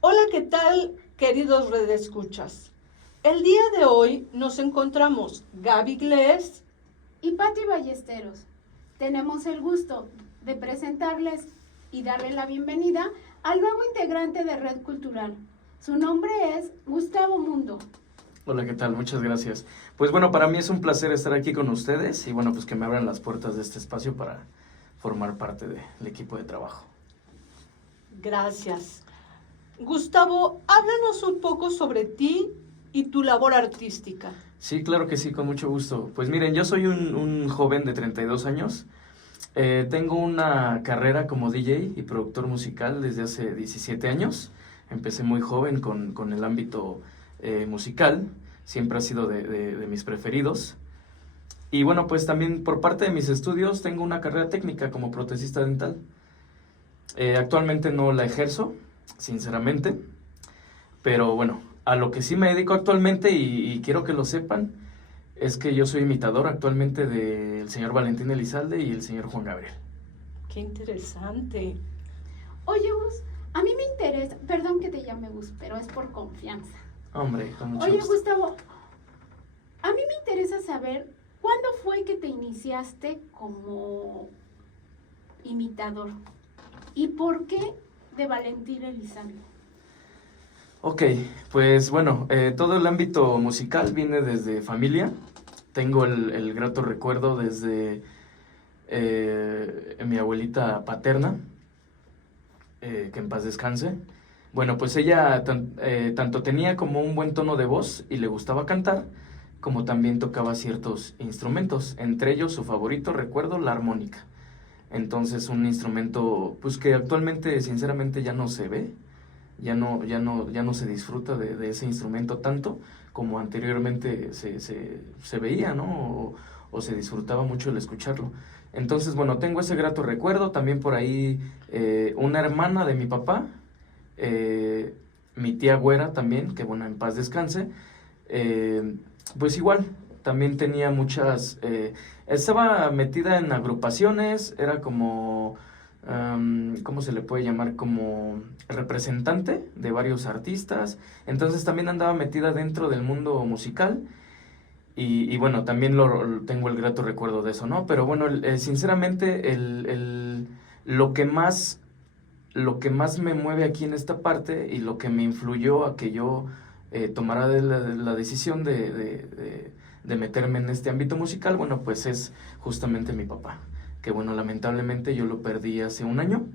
Hola, ¿qué tal, queridos redescuchas? El día de hoy nos encontramos Gaby Glés y Patti Ballesteros. Tenemos el gusto de presentarles y darle la bienvenida al nuevo integrante de Red Cultural. Su nombre es Gustavo Mundo. Hola, ¿qué tal? Muchas gracias. Pues bueno, para mí es un placer estar aquí con ustedes y bueno, pues que me abran las puertas de este espacio para formar parte del equipo de trabajo. Gracias. Gustavo, háblanos un poco sobre ti y tu labor artística. Sí, claro que sí, con mucho gusto. Pues miren, yo soy un joven de 32 años. Tengo una carrera como DJ y productor musical desde hace 17 años. Empecé muy joven con el ámbito musical. Siempre ha sido de mis preferidos. Y bueno, pues también por parte de mis estudios tengo una carrera técnica como protesista dental. Actualmente no la ejerzo, sinceramente, pero bueno, a lo que sí me dedico actualmente y quiero que lo sepan es que yo soy imitador actualmente del señor Valentín Elizalde y el señor Juan Gabriel. Qué interesante. Oye, Gus, a mí me interesa, perdón que te llame Gus, pero es por confianza. Hombre, con mucho Oye, gusto. Gustavo, a mí me interesa saber cuándo fue que te iniciaste como imitador y por qué de Valentín Elizalde. Ok, pues bueno, todo el ámbito musical viene desde familia. Tengo el grato recuerdo desde mi abuelita paterna, que en paz descanse. Bueno, pues ella tanto tenía como un buen tono de voz y le gustaba cantar, como también tocaba ciertos instrumentos, entre ellos su favorito, recuerdo, la armónica. Entonces un instrumento pues que actualmente sinceramente ya no se ve, ya no se disfruta de ese instrumento tanto como anteriormente se veía, ¿no? O se disfrutaba mucho el escucharlo. Entonces, bueno, tengo ese grato recuerdo, también por ahí una hermana de mi papá, mi tía güera también, que bueno, en paz descanse, pues igual, también tenía muchas, estaba metida en agrupaciones, era como, ¿cómo se le puede llamar? Como representante de varios artistas, entonces también andaba metida dentro del mundo musical y bueno, también tengo el grato recuerdo de eso, ¿no? Pero bueno, sinceramente, lo que más me mueve aquí en esta parte y lo que me influyó a que yo tomara la decisión de meterme en este ámbito musical, bueno, pues es justamente mi papá, que bueno, lamentablemente yo lo perdí hace un año.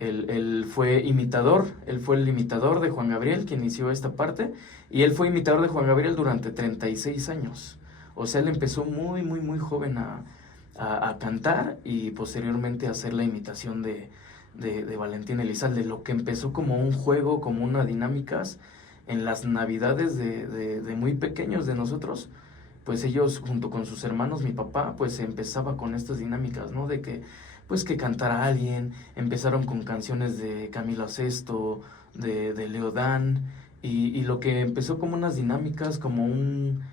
Él fue imitador, él fue el imitador de Juan Gabriel que inició esta parte, y él fue imitador de Juan Gabriel durante 36 años. O sea, él empezó muy joven a cantar y posteriormente a hacer la imitación de Valentín Elizalde, lo que empezó como un juego, como unas dinámicas en las navidades de muy pequeños de nosotros. Pues ellos junto con sus hermanos, mi papá, pues empezaba con estas dinámicas, ¿no? De que pues que cantara alguien, empezaron con canciones de Camilo Sesto, de Leodán, y lo que empezó como unas dinámicas, como un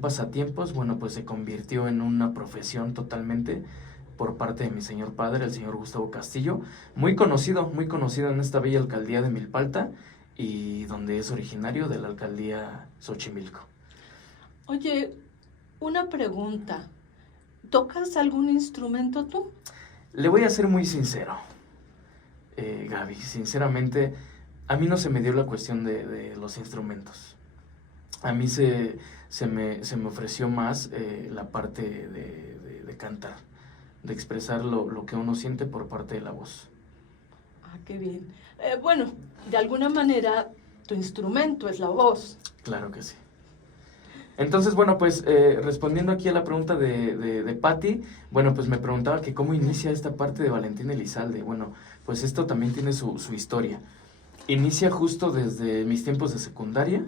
pasatiempos, bueno, pues se convirtió en una profesión totalmente por parte de mi señor padre, el señor Gustavo Castillo, muy conocido en esta bella alcaldía de Milpalta, y donde es originario de la alcaldía Xochimilco. Oye, una pregunta. ¿Tocas algún instrumento tú? Le voy a ser muy sincero, Gaby, sinceramente, a mí no se me dio la cuestión de los instrumentos. A mí se me ofreció más la parte de cantar, de expresar lo que uno siente por parte de la voz. Ah, qué bien. Bueno, de alguna manera tu instrumento es la voz. Claro que sí. Entonces, bueno, pues respondiendo aquí a la pregunta de Patti, bueno, pues me preguntaba que cómo inicia esta parte de Valentín Elizalde. Bueno, pues esto también tiene su historia. Inicia justo desde mis tiempos de secundaria.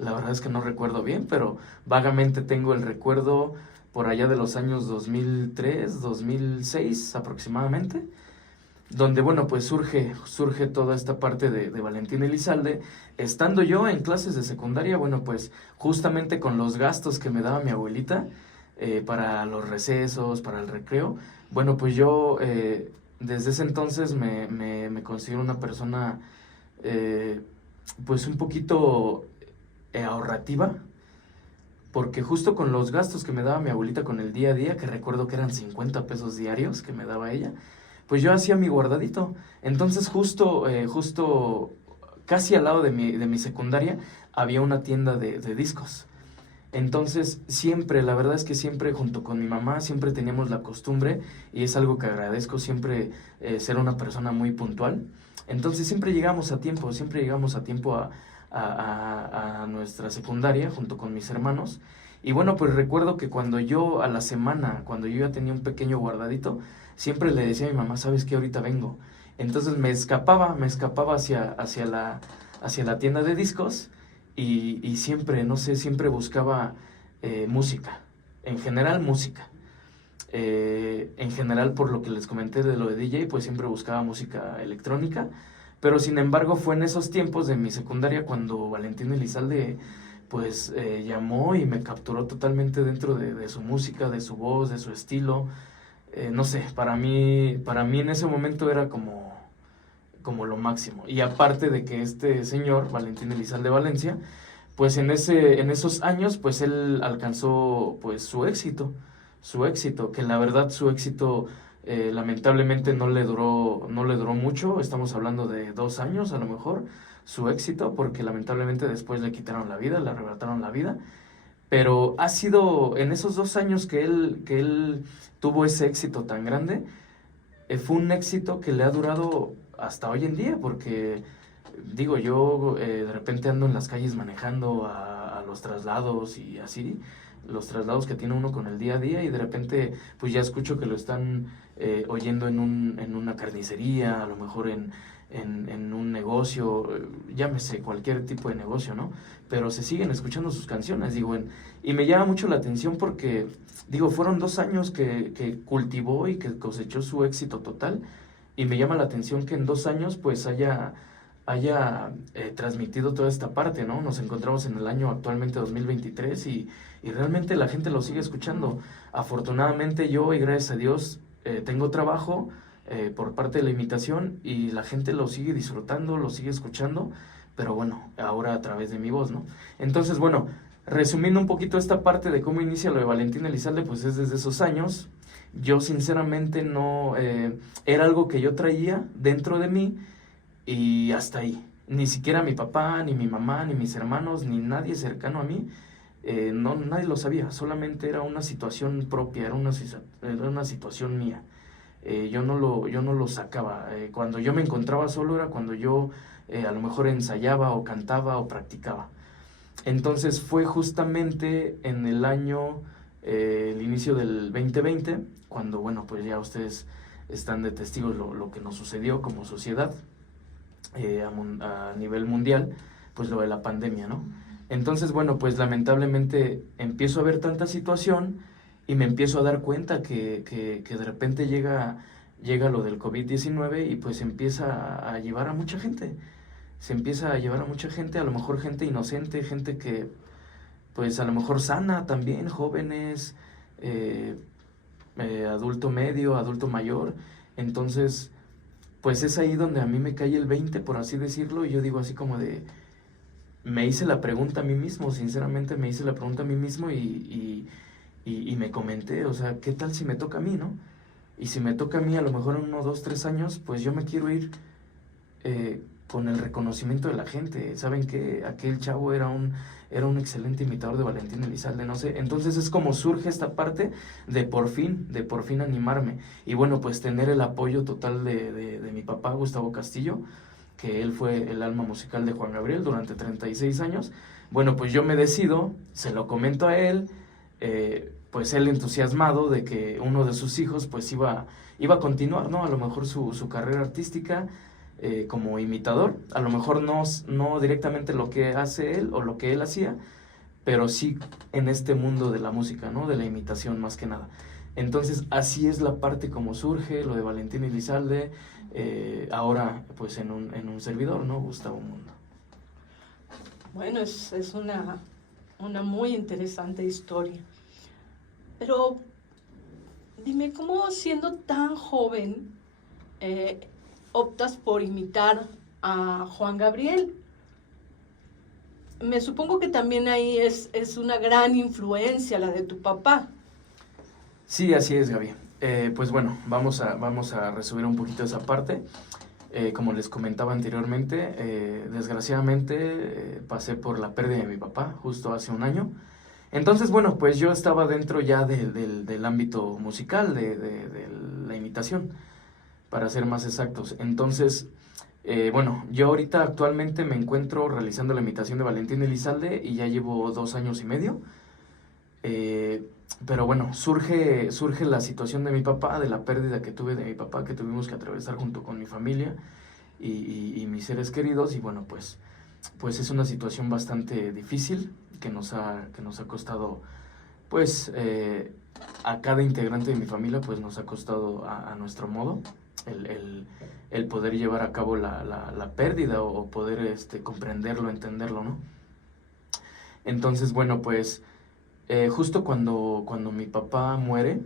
La verdad es que no recuerdo bien, pero vagamente tengo el recuerdo por allá de los años 2003, 2006 aproximadamente, donde, bueno, pues surge toda esta parte de Valentín Elizalde. Estando yo en clases de secundaria, bueno, pues justamente con los gastos que me daba mi abuelita para los recesos, para el recreo, bueno, pues yo desde ese entonces me considero una persona pues un poquito ahorrativa, porque justo con los gastos que me daba mi abuelita con el día a día, que recuerdo que eran 50 pesos diarios que me daba ella, pues yo hacía mi guardadito. Entonces justo casi al lado de mi secundaria había una tienda de discos. Entonces siempre, la verdad es que siempre junto con mi mamá, siempre teníamos la costumbre, y es algo que agradezco siempre, ser una persona muy puntual. Entonces siempre llegamos a tiempo a nuestra secundaria junto con mis hermanos. Y bueno, pues recuerdo que cuando yo a la semana, cuando yo ya tenía un pequeño guardadito, siempre le decía a mi mamá, ¿sabes qué? Ahorita vengo. Entonces me escapaba hacia la tienda de discos, y siempre, no sé, siempre buscaba música, en general música. En general, por lo que les comenté de lo de DJ, pues siempre buscaba música electrónica, pero sin embargo fue en esos tiempos de mi secundaria cuando Valentín Elizalde pues llamó y me capturó totalmente dentro de su música, de su voz, de su estilo. No sé, para mí en ese momento era como lo máximo. Y aparte de que este señor, Valentín Elizalde Valencia, pues en esos años, pues él alcanzó pues su éxito, que la verdad su éxito lamentablemente no le duró mucho. Estamos hablando de 2 años a lo mejor, su éxito, porque lamentablemente después le quitaron la vida, le arrebataron la vida. Pero ha sido en esos 2 años que él tuvo ese éxito tan grande, fue un éxito que le ha durado hasta hoy en día, porque digo, yo de repente ando en las calles manejando a los traslados y así, los traslados que tiene uno con el día a día, y de repente pues ya escucho que lo están oyendo en una carnicería, a lo mejor en un negocio, llámese cualquier tipo de negocio, ¿no? Pero se siguen escuchando sus canciones, digo, y me llama mucho la atención porque, digo, fueron 2 años que cultivó y que cosechó su éxito total, y me llama la atención que en 2 años pues haya transmitido toda esta parte, ¿no? Nos encontramos en el año actualmente 2023 y realmente la gente lo sigue escuchando. Afortunadamente yo, y gracias a Dios, tengo trabajo por parte de la imitación, y la gente lo sigue disfrutando, lo sigue escuchando, pero bueno, ahora a través de mi voz, ¿no? Entonces, bueno, resumiendo un poquito esta parte de cómo inicia lo de Valentín Elizalde, pues es desde esos años. Yo sinceramente no, era algo que yo traía dentro de mí, y hasta ahí. Ni siquiera mi papá, ni mi mamá, ni mis hermanos, ni nadie cercano a mí, no, nadie lo sabía. Solamente era una situación propia, era una situación mía. Yo no lo sacaba. Cuando yo me encontraba solo era cuando yo a lo mejor ensayaba o cantaba o practicaba. Entonces fue justamente en el año, el inicio del 2020, cuando, bueno, pues ya ustedes están de testigos lo que nos sucedió como sociedad, a nivel mundial, pues lo de la pandemia, ¿no? Entonces, bueno, pues lamentablemente empiezo a ver tanta situación y me empiezo a dar cuenta que de repente llega lo del COVID-19, y pues empieza a llevar a mucha gente. Se empieza a llevar a mucha gente, a lo mejor gente inocente, gente que pues a lo mejor sana también, jóvenes, adulto medio, adulto mayor. Entonces, pues es ahí donde a mí me cae el 20, por así decirlo, y yo digo así como de, me hice la pregunta a mí mismo, sinceramente me hice la pregunta a mí mismo, y me comenté, o sea, ¿qué tal si me toca a mí, no? Y si me toca a mí, a lo mejor en 1, 2, 3 años, pues yo me quiero ir con el reconocimiento de la gente. ¿Saben qué? Aquel chavo era un excelente imitador de Valentín Elizalde, no sé. Entonces es como surge esta parte de por fin animarme. Y bueno, pues tener el apoyo total de mi papá, Gustavo Castillo, que él fue el alma musical de Juan Gabriel durante 36 años. Bueno, pues yo me decido, se lo comento a él, pues él entusiasmado de que uno de sus hijos pues iba a continuar, ¿no? A lo mejor su carrera artística como imitador, a lo mejor no directamente lo que hace él o lo que él hacía, pero sí en este mundo de la música, ¿no? De la imitación más que nada. Entonces así es la parte como surge lo de Valentín Elizalde, ahora pues en un servidor, ¿no? Gustavo Mundo. Bueno, es una muy interesante historia. Pero dime, ¿cómo siendo tan joven optas por imitar a Juan Gabriel. Me supongo que también ahí es una gran influencia la de tu papá. Sí, así es, Gaby. Pues bueno, vamos a resumir un poquito esa parte. Como les comentaba anteriormente, desgraciadamente pasé por la pérdida de mi papá justo hace un año. Entonces, bueno, pues yo estaba dentro ya del ámbito musical, de la imitación, para ser más exactos. Entonces, bueno, yo ahorita actualmente me encuentro realizando la imitación de Valentín Elizalde y ya llevo 2 años y medio. Pero bueno, surge la situación de mi papá, de la pérdida que tuve de mi papá, que tuvimos que atravesar junto con mi familia y mis seres queridos. Y bueno, pues es una situación bastante difícil que nos ha costado, pues a cada integrante de mi familia, pues nos ha costado a nuestro modo el poder llevar a cabo la pérdida o poder comprenderlo, entenderlo, ¿no? Entonces, bueno, pues justo cuando mi papá muere,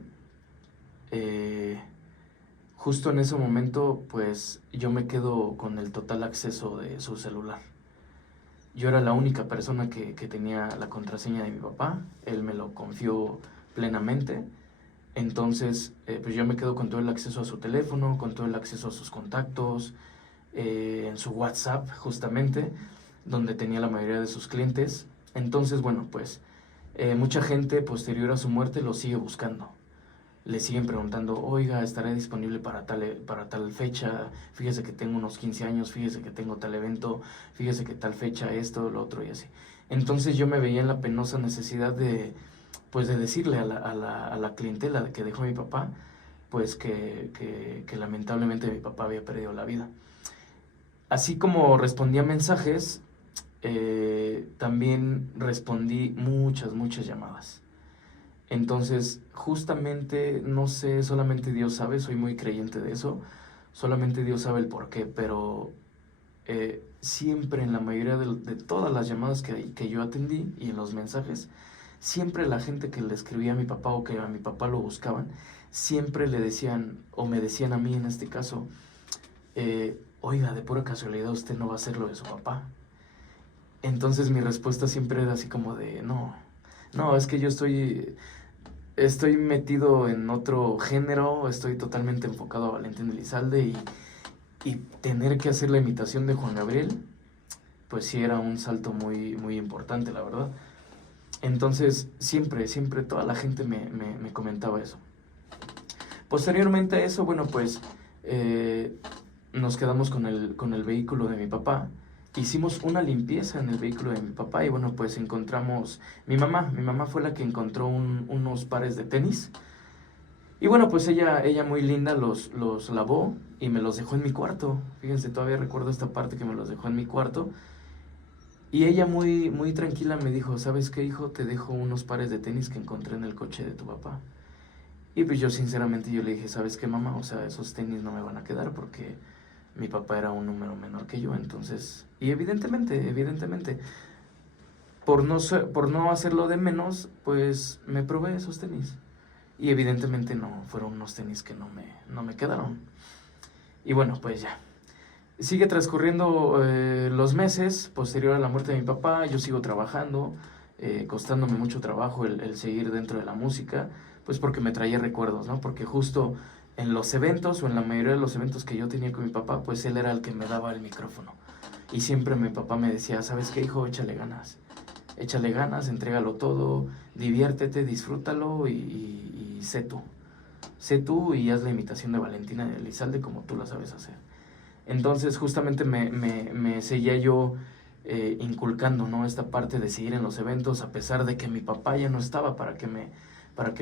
justo en ese momento, pues yo me quedo con el total acceso de su celular. Yo era la única persona que tenía la contraseña de mi papá, él me lo confió plenamente. Entonces, pues yo me quedo con todo el acceso a su teléfono, con todo el acceso a sus contactos, en su WhatsApp justamente, donde tenía la mayoría de sus clientes. Entonces, bueno, pues mucha gente posterior a su muerte lo sigue buscando. Le siguen preguntando, oiga, ¿estaré disponible para tal fecha? Fíjese que tengo unos 15 años, fíjese que tengo tal evento, fíjese que tal fecha, esto, lo otro y así. Entonces yo me veía en la penosa necesidad de decirle a la clientela que dejó mi papá, pues que lamentablemente mi papá había perdido la vida. Así como respondía mensajes, también respondí muchas llamadas. Entonces, justamente, no sé, solamente Dios sabe, soy muy creyente de eso, solamente Dios sabe el por qué, pero siempre en la mayoría de todas las llamadas que yo atendí y en los mensajes, siempre la gente que le escribía a mi papá o que a mi papá lo buscaban, siempre le decían, o me decían a mí en este caso, oiga, de pura casualidad usted no va a hacer lo de su papá. Entonces mi respuesta siempre era así como de, no, es que yo estoy metido en otro género, estoy totalmente enfocado a Valentín Elizalde y tener que hacer la imitación de Juan Gabriel, pues sí era un salto muy, muy importante, la verdad. Entonces siempre toda la gente me comentaba eso. Posteriormente a eso, bueno, pues nos quedamos con el vehículo de mi papá. Hicimos una limpieza en el vehículo de mi papá y bueno, pues encontramos, mi mamá fue la que encontró unos pares de tenis y bueno, pues ella muy linda los lavó y me los dejó en mi cuarto. Fíjense, todavía recuerdo esta parte que me los dejó en mi cuarto y ella muy, muy tranquila me dijo, ¿sabes qué, hijo? Te dejo unos pares de tenis que encontré en el coche de tu papá. Y pues yo sinceramente le dije, ¿sabes qué, mamá? O sea, esos tenis no me van a quedar porque mi papá era un número menor que yo, entonces, y evidentemente, por no hacerlo de menos, pues me probé esos tenis. Y evidentemente no, fueron unos tenis que no me quedaron. Y bueno, pues ya. Sigue transcurriendo los meses posterior a la muerte de mi papá, yo sigo trabajando, costándome mucho trabajo el seguir dentro de la música, pues porque me traía recuerdos, ¿no? Porque justo en los eventos o en la mayoría de los eventos que yo tenía con mi papá, pues él era el que me daba el micrófono. Y siempre mi papá me decía, ¿sabes qué, hijo? Échale ganas, entrégalo todo, diviértete, disfrútalo y sé tú. Sé tú y haz la imitación de Valentina Elizalde como tú la sabes hacer. Entonces justamente me seguía yo inculcando, ¿no? Esta parte de seguir en los eventos, a pesar de que mi papá ya no estaba para que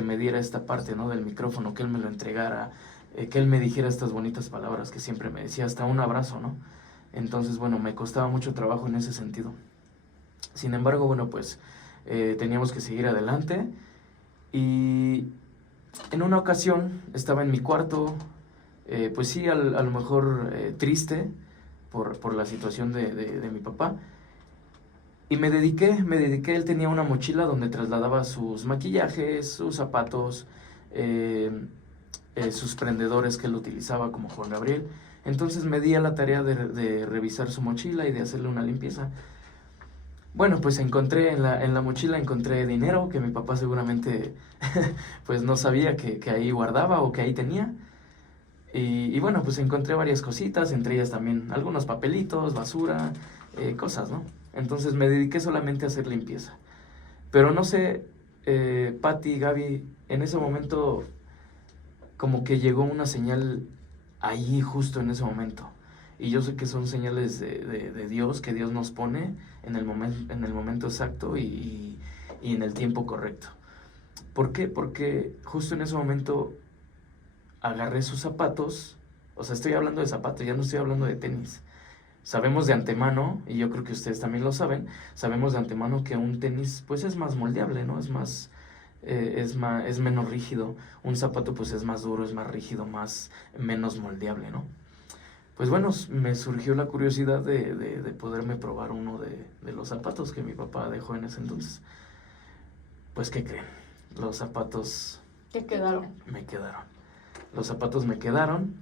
me diera esta parte, ¿no? Del micrófono, que él me lo entregara, que él me dijera estas bonitas palabras que siempre me decía, hasta un abrazo, ¿no? Entonces, bueno, me costaba mucho trabajo en ese sentido. Sin embargo, bueno, pues teníamos que seguir adelante y en una ocasión estaba en mi cuarto, pues sí, a lo mejor triste por la situación de mi papá. Y me dediqué, él tenía una mochila donde trasladaba sus maquillajes, sus zapatos, sus prendedores que él utilizaba como Juan Gabriel. Entonces me di a la tarea de revisar su mochila y de hacerle una limpieza. Bueno, pues encontré en la mochila, encontré dinero que mi papá seguramente pues no sabía que ahí guardaba o que ahí tenía. Y bueno, pues encontré varias cositas, entre ellas también algunos papelitos, basura, cosas, ¿no? Entonces me dediqué solamente a hacer limpieza. Pero no sé, Patti, Gaby, en ese momento como que llegó una señal ahí justo en ese momento. Y yo sé que son señales de Dios, que Dios nos pone en el momento exacto y en el tiempo correcto. ¿Por qué? Porque justo en ese momento agarré sus zapatos, o sea, estoy hablando de zapatos, ya no estoy hablando de tenis. Sabemos de antemano, y yo creo que ustedes también lo saben, sabemos de antemano que un tenis pues es más moldeable, ¿no? Es menos rígido. Un zapato pues es más duro, es más rígido, menos moldeable, ¿no? Pues bueno, me surgió la curiosidad de poderme probar uno de los zapatos que mi papá dejó en ese entonces. Pues, ¿qué creen? Los zapatos ¿Te quedaron? me quedaron. Los zapatos me quedaron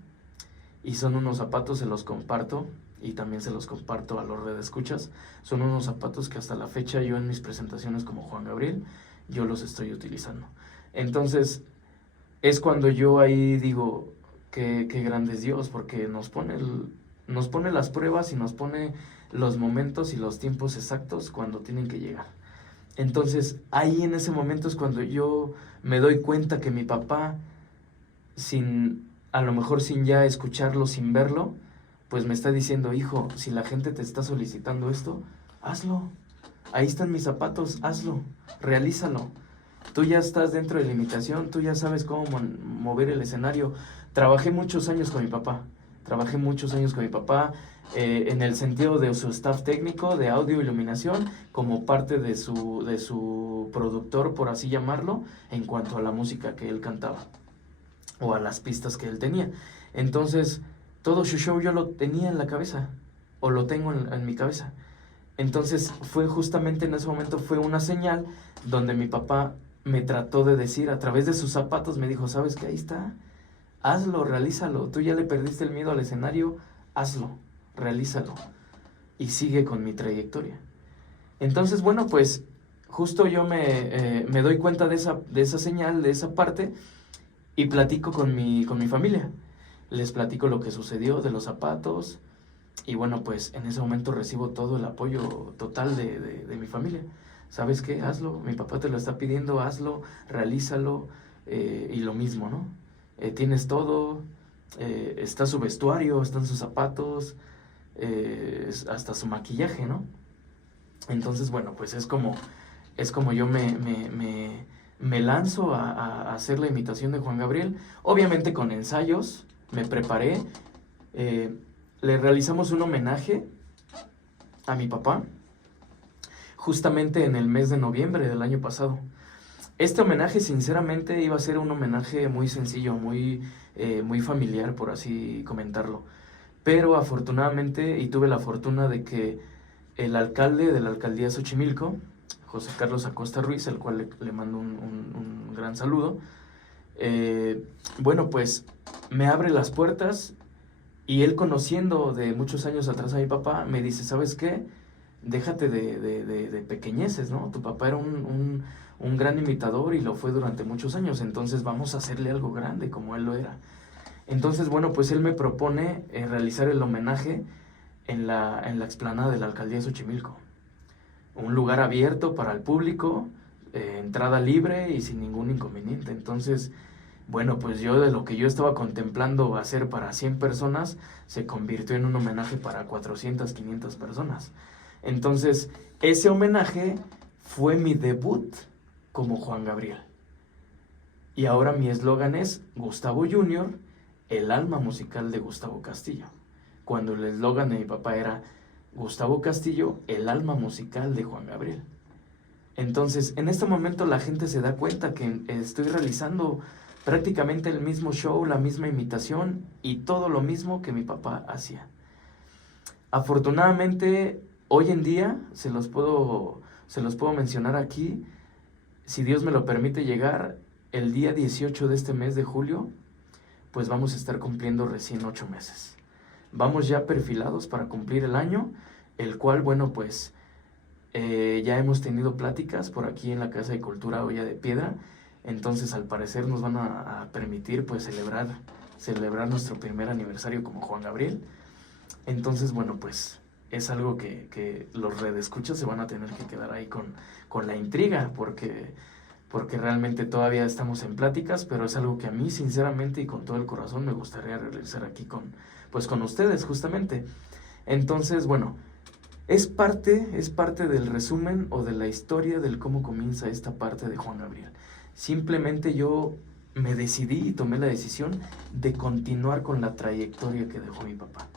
y son unos zapatos, se los comparto y también se los comparto a los redescuchas. Son unos zapatos que hasta la fecha yo en mis presentaciones como Juan Gabriel, yo los estoy utilizando. Entonces, es cuando yo ahí digo, qué grande es Dios, porque nos pone las pruebas y nos pone los momentos y los tiempos exactos cuando tienen que llegar. Entonces, ahí en ese momento es cuando yo me doy cuenta que mi papá, a lo mejor sin ya escucharlo, sin verlo, pues me está diciendo, hijo, si la gente te está solicitando esto, hazlo. Ahí están mis zapatos, hazlo, realízalo. Tú ya estás dentro de la imitación, tú ya sabes cómo mover el escenario. Trabajé muchos años con mi papá, en el sentido de su staff técnico, de audio e iluminación, como parte de su productor, por así llamarlo, en cuanto a la música que él cantaba, o a las pistas que él tenía. Entonces, todo su show yo lo tenía en la cabeza, o lo tengo en mi cabeza. Entonces, fue justamente en ese momento, fue una señal donde mi papá me trató de decir, a través de sus zapatos, me dijo, ¿sabes qué? Ahí está, hazlo, realízalo, tú ya le perdiste el miedo al escenario, hazlo, realízalo, y sigue con mi trayectoria. Entonces, bueno, pues, justo yo me doy cuenta de esa señal, de esa parte, y platico con mi familia. Les platico lo que sucedió de los zapatos, y bueno, pues, en ese momento recibo todo el apoyo total de mi familia. ¿Sabes qué? Hazlo, mi papá te lo está pidiendo, hazlo, realízalo, y lo mismo, ¿no? Tienes todo, está su vestuario, están sus zapatos, hasta su maquillaje, ¿no? Entonces, bueno, pues es como yo me lanzo a hacer la imitación de Juan Gabriel, obviamente con ensayos, me preparé, le realizamos un homenaje a mi papá, justamente en el mes de noviembre del año pasado. Este homenaje, sinceramente, iba a ser un homenaje muy sencillo, muy familiar, por así comentarlo. Pero afortunadamente, y tuve la fortuna de que el alcalde de la alcaldía de Xochimilco, José Carlos Acosta Ruiz, al cual le mando un gran saludo, bueno, pues me abre las puertas y él, conociendo de muchos años atrás a mi papá, me dice, ¿sabes qué? Déjate de pequeñeces, ¿no? Tu papá era un gran imitador y lo fue durante muchos años, entonces vamos a hacerle algo grande como él lo era. Entonces, bueno, pues él me propone realizar el homenaje en la explanada de la alcaldía de Xochimilco. Un lugar abierto para el público, entrada libre y sin ningún inconveniente. Entonces, bueno, pues yo de lo que yo estaba contemplando hacer para 100 personas, se convirtió en un homenaje para 400, 500 personas. Entonces, ese homenaje fue mi debut como Juan Gabriel. Y ahora mi eslogan es Gustavo Junior, el alma musical de Gustavo Castillo. Cuando el eslogan de mi papá era Gustavo Castillo, el alma musical de Juan Gabriel. Entonces, en este momento la gente se da cuenta que estoy realizando prácticamente el mismo show, la misma imitación y todo lo mismo que mi papá hacía. Afortunadamente, hoy en día, se los puedo mencionar aquí, si Dios me lo permite llegar, el día 18 de este mes de julio, pues vamos a estar cumpliendo recién 8 meses. Vamos ya perfilados para cumplir el año, el cual, bueno, pues ya hemos tenido pláticas por aquí en la Casa de Cultura Olla de Piedra. Entonces, al parecer, nos van a permitir, pues, celebrar nuestro primer aniversario como Juan Gabriel. Entonces, bueno, pues, es algo que los redescuchas se van a tener que quedar ahí con la intriga, porque realmente todavía estamos en pláticas, pero es algo que a mí, sinceramente y con todo el corazón, me gustaría realizar aquí con ustedes, justamente. Entonces, bueno, es parte del resumen o de la historia del cómo comienza esta parte de Juan Gabriel. Simplemente yo me decidí y tomé la decisión de continuar con la trayectoria que dejó mi papá.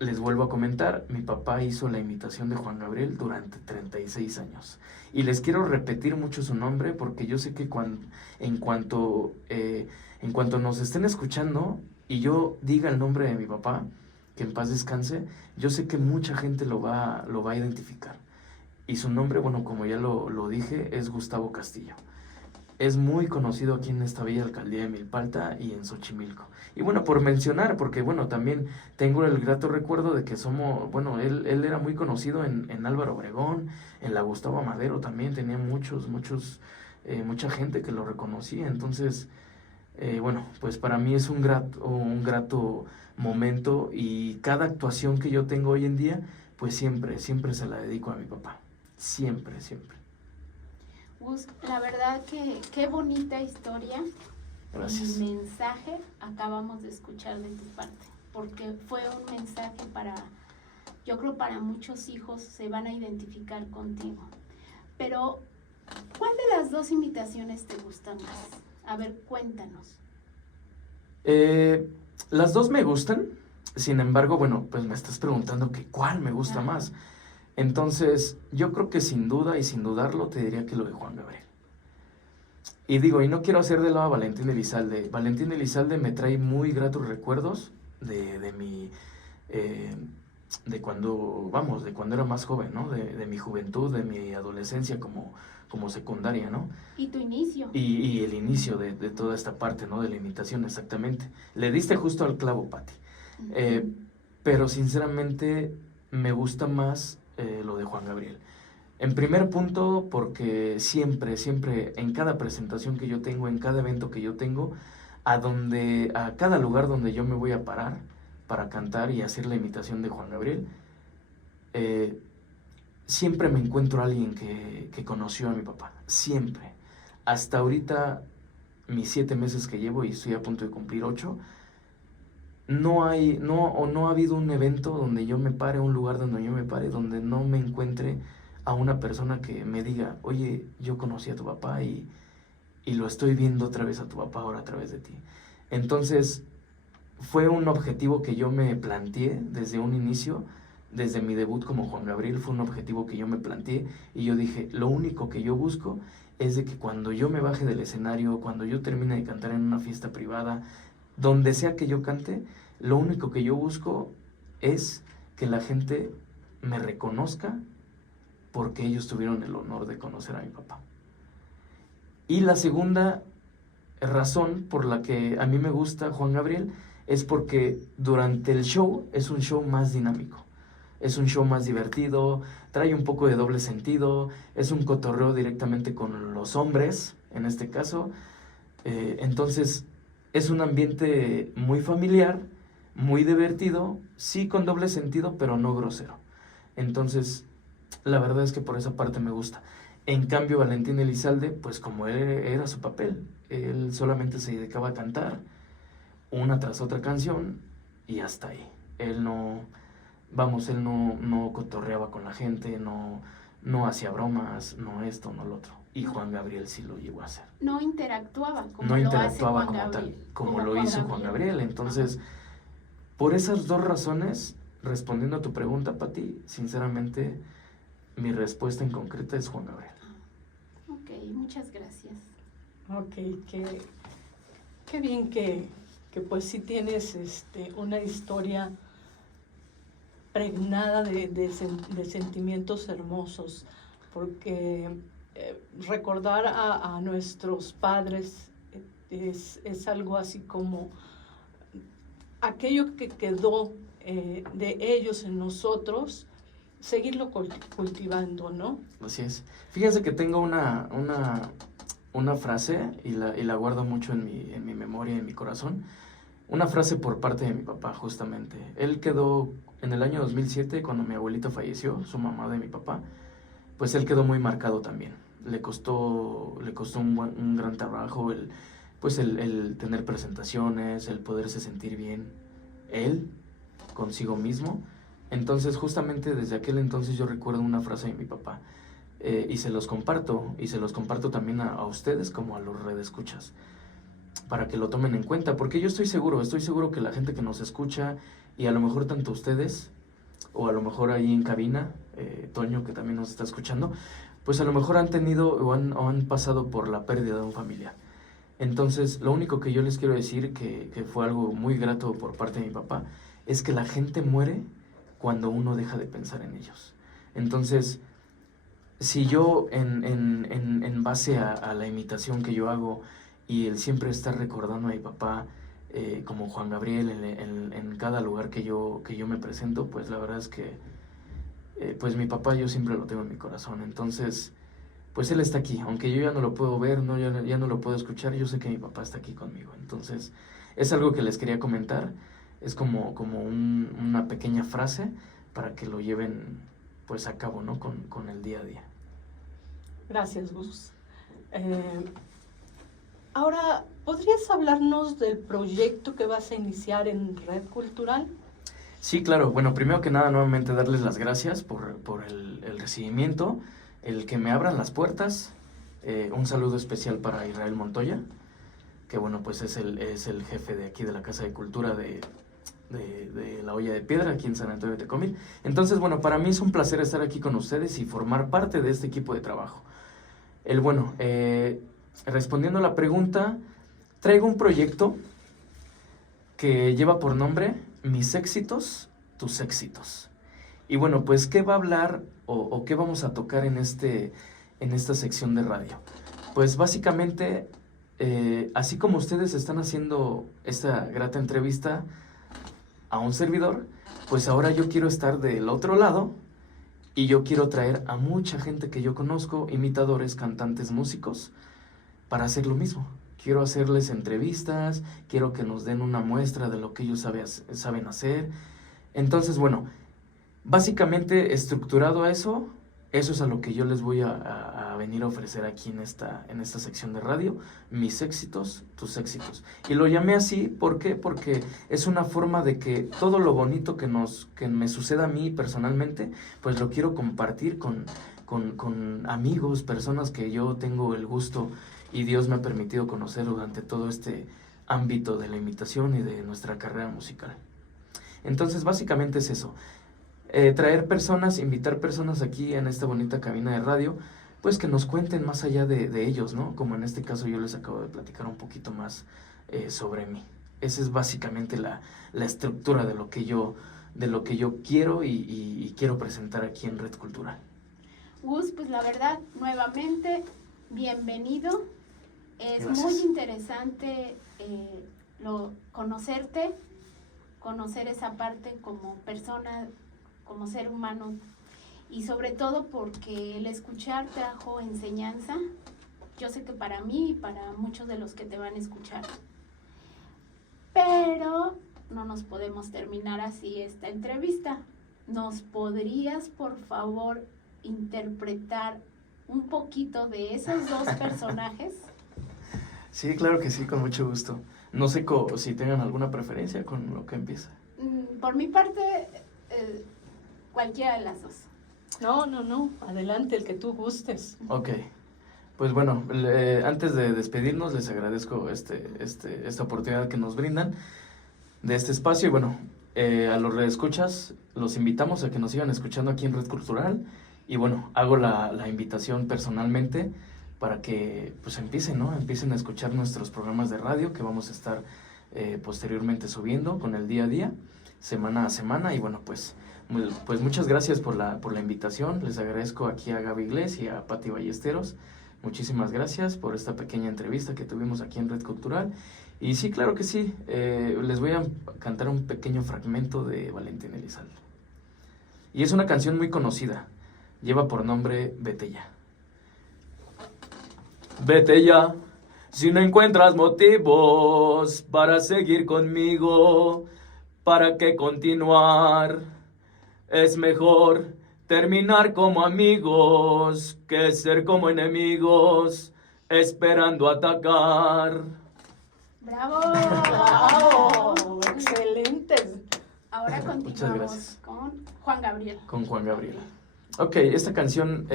Les vuelvo a comentar, mi papá hizo la imitación de Juan Gabriel durante 36 años. Y les quiero repetir mucho su nombre porque yo sé que en cuanto nos estén escuchando y yo diga el nombre de mi papá, que en paz descanse, yo sé que mucha gente lo va a identificar. Y su nombre, bueno, como ya lo dije, es Gustavo Castillo. Es muy conocido aquí en esta bella alcaldía de Milpalta y en Xochimilco. Y bueno, por mencionar, porque bueno, también tengo el grato recuerdo de que él era muy conocido en Álvaro Obregón, en la Gustavo Madero también, tenía mucha gente que lo reconocía. Entonces, bueno, pues para mí es un grato momento, y cada actuación que yo tengo hoy en día, pues siempre se la dedico a mi papá. Siempre. Gus, la verdad que qué bonita historia. Gracias. Y mensaje acabamos de escuchar de tu parte, porque fue un mensaje yo creo para muchos hijos se van a identificar contigo. Pero, ¿cuál de las dos imitaciones te gusta más? A ver, cuéntanos. Las dos me gustan, sin embargo, bueno, pues me estás preguntando que cuál me gusta más. Entonces, yo creo que sin duda y sin dudarlo te diría que lo de Juan Gabriel. Y digo, y no quiero hacer de lado a Valentín Elizalde. Valentín Elizalde me trae muy gratos recuerdos de cuando era más joven, ¿no? De mi juventud, de mi adolescencia como secundaria, ¿no? Y tu inicio. Y el inicio de toda esta parte, ¿no? De la imitación, exactamente. Le diste justo al clavo, Pati. Pero sinceramente me gusta más lo de Juan Gabriel. En primer punto, porque siempre, en cada presentación que yo tengo, en cada evento que yo tengo, a cada lugar donde yo me voy a parar para cantar y hacer la imitación de Juan Gabriel, siempre me encuentro a alguien que conoció a mi papá. Siempre. Hasta ahorita, mis 7 meses que llevo, y estoy a punto de cumplir 8, no ha habido un evento donde yo me pare, un lugar donde yo me pare, donde no me encuentre a una persona que me diga, oye, yo conocí a tu papá y lo estoy viendo otra vez a tu papá ahora a través de ti. Entonces, fue un objetivo que yo me planteé desde un inicio, desde mi debut como Juan Gabriel, fue un objetivo que yo me planteé, y yo dije, lo único que yo busco es de que cuando yo me baje del escenario, cuando yo termine de cantar en una fiesta privada, donde sea que yo cante, lo único que yo busco es que la gente me reconozca porque ellos tuvieron el honor de conocer a mi papá. Y la segunda razón por la que a mí me gusta Juan Gabriel es porque durante el show es un show más dinámico, es un show más divertido, trae un poco de doble sentido, es un cotorreo directamente con los hombres, en este caso. Entonces es un ambiente muy familiar, muy divertido, sí con doble sentido, pero no grosero. Entonces, la verdad es que por esa parte me gusta. En cambio, Valentín Elizalde, pues como era su papel, él solamente se dedicaba a cantar una tras otra canción y hasta ahí. Él no cotorreaba con la gente, no hacía bromas, no esto, no lo otro. Y Juan Gabriel sí lo llegó a hacer. No interactuaba como no lo interactuaba hace Juan como Gabriel, tal, como lo hizo Juan Gabriel. Entonces, por esas dos razones, respondiendo a tu pregunta, Pati, sinceramente, mi respuesta en concreta es Juan Gabriel. Ok, muchas gracias. Ok, qué bien que pues sí tienes una historia pregnada de sentimientos hermosos, porque recordar a nuestros padres es algo así como aquello que quedó de ellos en nosotros, seguirlo cultivando, ¿no? Así es. Fíjense que tengo una frase y la guardo mucho en mi memoria, en mi corazón. Una frase por parte de mi papá, justamente. Él quedó en el año 2007, cuando mi abuelito falleció, su mamá de mi papá, pues él quedó muy marcado también. Le costó un gran trabajo el tener presentaciones, el poderse sentir bien, él, consigo mismo. Entonces, justamente desde aquel entonces yo recuerdo una frase de mi papá, y se los comparto también a ustedes como a los redescuchas, para que lo tomen en cuenta, porque yo estoy seguro que la gente que nos escucha, y a lo mejor tanto ustedes, o a lo mejor ahí en cabina, Toño, que también nos está escuchando, pues a lo mejor han tenido o han pasado por la pérdida de un familiar. Entonces, lo único que yo les quiero decir, que fue algo muy grato por parte de mi papá, es que la gente muere cuando uno deja de pensar en ellos. Entonces, si yo en base a la imitación que yo hago y el siempre estar recordando a mi papá como Juan Gabriel en cada lugar que yo me presento, pues la verdad es que pues mi papá yo siempre lo tengo en mi corazón. Entonces, pues él está aquí, aunque yo ya no lo puedo ver, ya no lo puedo escuchar, yo sé que mi papá está aquí conmigo. Entonces, es algo que les quería comentar, es como una pequeña frase para que lo lleven pues a cabo, ¿no? Con el día a día. Gracias, Gus. Ahora, ¿podrías hablarnos del proyecto que vas a iniciar en Red Cultural? Sí, claro. Bueno, primero que nada, nuevamente darles las gracias por el recibimiento, el que me abran las puertas. Un saludo especial para Israel Montoya, que bueno, pues es el jefe de aquí de la Casa de Cultura de La Olla de Piedra, aquí en San Antonio de Tecomil. Entonces, bueno, para mí es un placer estar aquí con ustedes y formar parte de este equipo de trabajo. Respondiendo a la pregunta, traigo un proyecto que lleva por nombre Mis éxitos, tus éxitos. Y bueno, pues, ¿qué va a hablar o qué vamos a tocar en esta sección de radio? Pues básicamente, así como ustedes están haciendo esta grata entrevista a un servidor, pues ahora yo quiero estar del otro lado y yo quiero traer a mucha gente que yo conozco, imitadores, cantantes, músicos, para hacer lo mismo. Quiero hacerles entrevistas, quiero que nos den una muestra de lo que ellos saben hacer. Entonces, bueno, básicamente estructurado a eso es a lo que yo les voy a venir a ofrecer aquí en esta sección de radio, Mis éxitos, tus éxitos. Y lo llamé así, ¿por qué? Porque es una forma de que todo lo bonito que me suceda a mí personalmente, pues lo quiero compartir con amigos, personas que yo tengo el gusto y Dios me ha permitido conocer durante todo este ámbito de la imitación y de nuestra carrera musical. Entonces, básicamente es eso. Invitar personas aquí en esta bonita cabina de radio, pues que nos cuenten más allá de ellos, ¿no? Como en este caso yo les acabo de platicar un poquito más sobre mí. Esa es básicamente la estructura de lo que yo quiero y quiero presentar aquí en Red Cultural. Gus, pues la verdad, nuevamente, bienvenido. Es Gracias. muy interesante conocerte, conocer esa parte como persona, como ser humano, y sobre todo porque el escuchar trajo enseñanza. Yo sé que para mí y para muchos de los que te van a escuchar. Pero no nos podemos terminar así esta entrevista. ¿Nos podrías, por favor, interpretar un poquito de esos dos personajes? Sí, claro que sí, con mucho gusto. No sé si tengan alguna preferencia con lo que empieza. Por mi parte, cualquiera de las dos. No, adelante, el que tú gustes. Ok, pues bueno, antes de despedirnos les agradezco esta oportunidad que nos brindan de este espacio. Y bueno, a los redescuchas los invitamos a que nos sigan escuchando aquí en Red Cultural. Y bueno, hago la invitación personalmente para que pues empiecen a escuchar nuestros programas de radio que vamos a estar posteriormente subiendo con el día a día, semana a semana. Y bueno, pues muchas gracias por la invitación. Les agradezco aquí a Gaby Iglesias y a Pati Ballesteros. Muchísimas gracias por esta pequeña entrevista que tuvimos aquí en Red Cultural. Y sí, claro que sí. Les voy a cantar un pequeño fragmento de Valentín Elizalde. Y es una canción muy conocida. Lleva por nombre Vete ya. Vete ya, si no encuentras motivos para seguir conmigo, ¿para qué continuar? Es mejor terminar como amigos que ser como enemigos, esperando atacar. ¡Bravo! ¡Wow! ¡Excelentes! Ahora Muchas continuamos gracias. con Juan Gabriel. Con Juan Gabriel. Ok, esta canción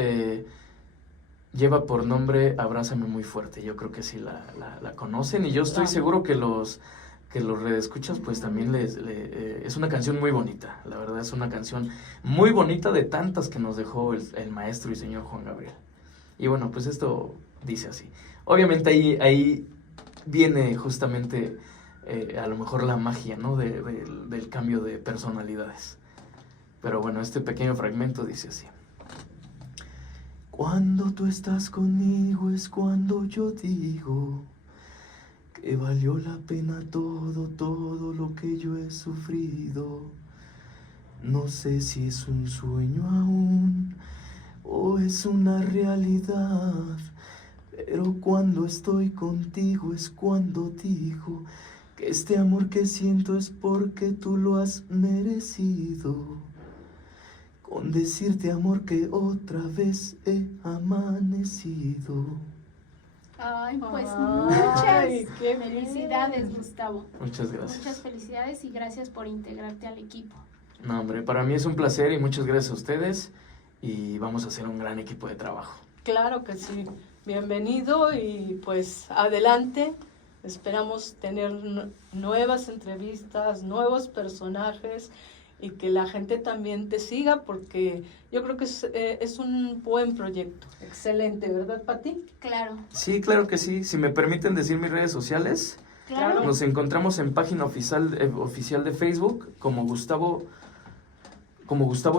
lleva por nombre Abrázame muy fuerte. Yo creo que sí la conocen y yo estoy Claro. seguro que los redescuchas pues también es una canción muy bonita. La verdad es una canción muy bonita de tantas que nos dejó el maestro y señor Juan Gabriel. Y bueno, pues esto dice así. Obviamente ahí viene justamente a lo mejor la magia, ¿no? Del cambio de personalidades. Pero bueno, este pequeño fragmento dice así. Cuando tú estás conmigo es cuando yo digo que valió la pena todo lo que yo he sufrido. No sé si es un sueño aún o es una realidad, pero cuando estoy contigo es cuando digo que este amor que siento es porque tú lo has merecido. Con decirte, amor, que otra vez he amanecido. Ay, pues Ay, muchas qué felicidades, bien. Gustavo. Muchas gracias. Muchas felicidades y gracias por integrarte al equipo. No, hombre, para mí es un placer y muchas gracias a ustedes y vamos a hacer un gran equipo de trabajo. Claro que sí. Bienvenido y pues adelante. Esperamos tener nuevas entrevistas, nuevos personajes y que la gente también te siga porque yo creo que es un buen proyecto. Excelente, ¿verdad, Pati? Claro, Sí, claro que sí. Si me permiten decir mis redes sociales, claro. nos encontramos en página oficial de Facebook como Gustavo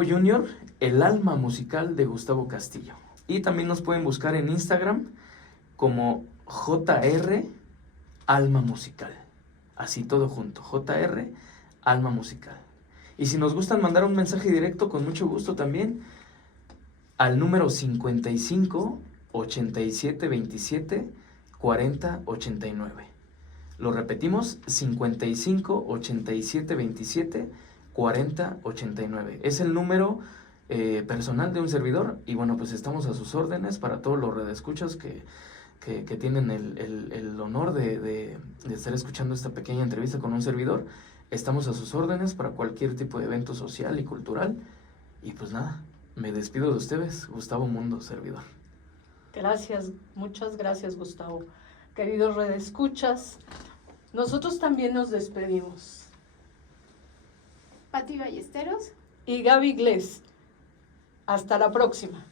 Junior, el alma musical de Gustavo Castillo. Y también nos pueden buscar en Instagram como JR Alma Musical. Así todo junto, JR Alma Musical. Y si nos gustan mandar un mensaje directo, con mucho gusto también, al número 55 87 27 40 89. Lo repetimos, 55 87 27 40 89. Es el número personal de un servidor y bueno, pues estamos a sus órdenes para todos los redescuchas que tienen el honor de estar escuchando esta pequeña entrevista con un servidor. Estamos a sus órdenes para cualquier tipo de evento social y cultural. Y pues nada, me despido de ustedes, Gustavo Mundo, servidor. Gracias, muchas gracias, Gustavo. Queridos redescuchas, nosotros también nos despedimos. Pati Ballesteros. Y Gaby Glés, hasta la próxima.